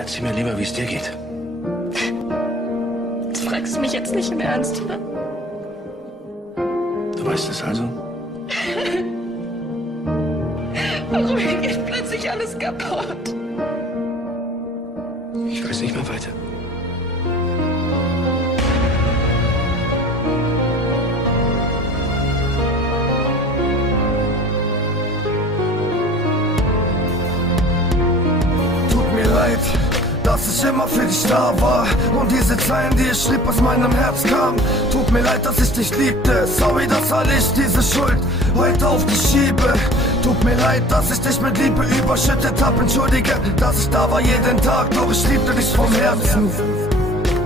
Erzähl mir lieber, wie es dir geht. Du fragst mich jetzt nicht im Ernst, oder? Du weißt es also? Warum geht plötzlich alles kaputt? Ich weiß nicht mehr weiter. Tut mir leid, dass ich immer für dich da war. Und diese Zeilen, die ich schrieb, aus meinem Herz kamen. Tut mir leid, dass ich dich liebte. Sorry, dass all ich diese Schuld heute auf dich schiebe. Tut mir leid, dass ich dich mit Liebe überschüttet hab. Entschuldige, dass ich da war jeden Tag, doch ich liebte dich vom Herzen.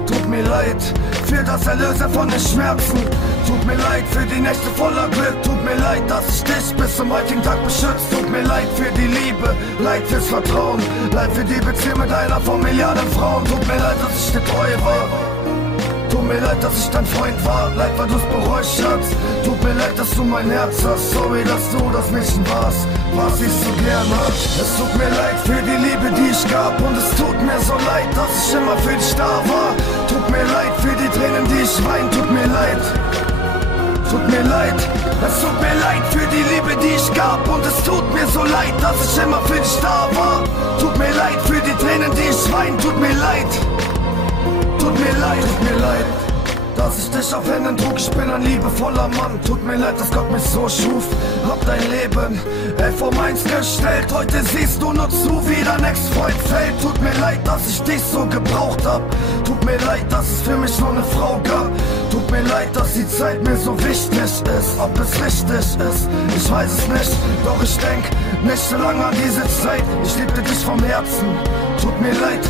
Tut mir leid für das Erlösen von den Schmerzen. Tut mir leid für die Nächte voller Glück. Tut mir leid, dass ich dich bis zum heutigen Tag beschützt. Tut mir leid für die Liebe, leid fürs Vertrauen, leid für die Beziehung mit einer von Milliarden Frauen. Tut mir leid, dass ich dir treu war. Tut mir leid, dass ich dein Freund war. Leid, weil du's bereust, Schatz. Tut mir leid, dass du mein Herz hast. Sorry, dass du das Mädchen warst, was ich so gern hab. Es tut mir leid für die Liebe, die ich gab. Und es tut mir so leid, dass ich immer für dich da war. Tut mir leid für die Tränen, die ich wein. Tut mir leid. Tut mir leid. Es tut mir leid für die Liebe, die ich gab. Und es tut mir so leid, dass ich immer für dich da war. Tut mir leid für die Tränen, die ich wein. Tut mir leid. Tut mir leid, dass ich dich auf Händen trug, ich bin ein liebevoller Mann. Tut mir leid, dass Gott mich so schuf, hab dein Leben 11 vor meins gestellt. Heute siehst du nur zu, wie dein Ex-Freund fällt. Tut mir leid, dass ich dich so gebraucht hab. Tut mir leid, dass es für mich nur eine Frau gab. Tut mir leid, dass die Zeit mir so wichtig ist. Ob es richtig ist, ich weiß es nicht. Doch ich denk nicht so lange an diese Zeit. Ich liebte dich vom Herzen. Tut mir leid,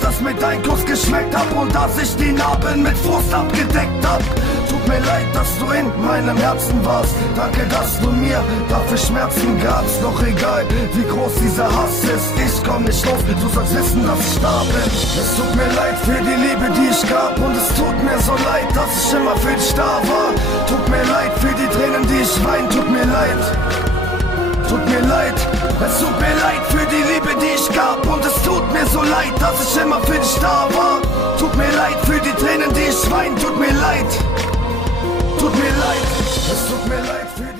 dass mir dein Kuss geschmeckt hab. Und dass ich die Narben mit Frust abgedeckt hab. Tut mir leid, dass du in meinem Herzen warst. Danke, dass du mir dafür Schmerzen gabst. Doch egal, wie groß dieser Hass ist, ich komm nicht los. Du sollst wissen, dass ich da bin. Es tut mir leid für die Liebe, die ich gab. Und es tut mir so leid, dass ich immer für dich da war. Tut mir leid für die Tränen, die ich wein. Tut mir leid. Tut mir leid, es tut mir leid für die Liebe, die ich gab. Und es tut mir so leid, dass ich immer für dich da war. Tut mir leid für die Tränen, die ich wein. Tut mir leid. Tut mir leid, es tut mir leid für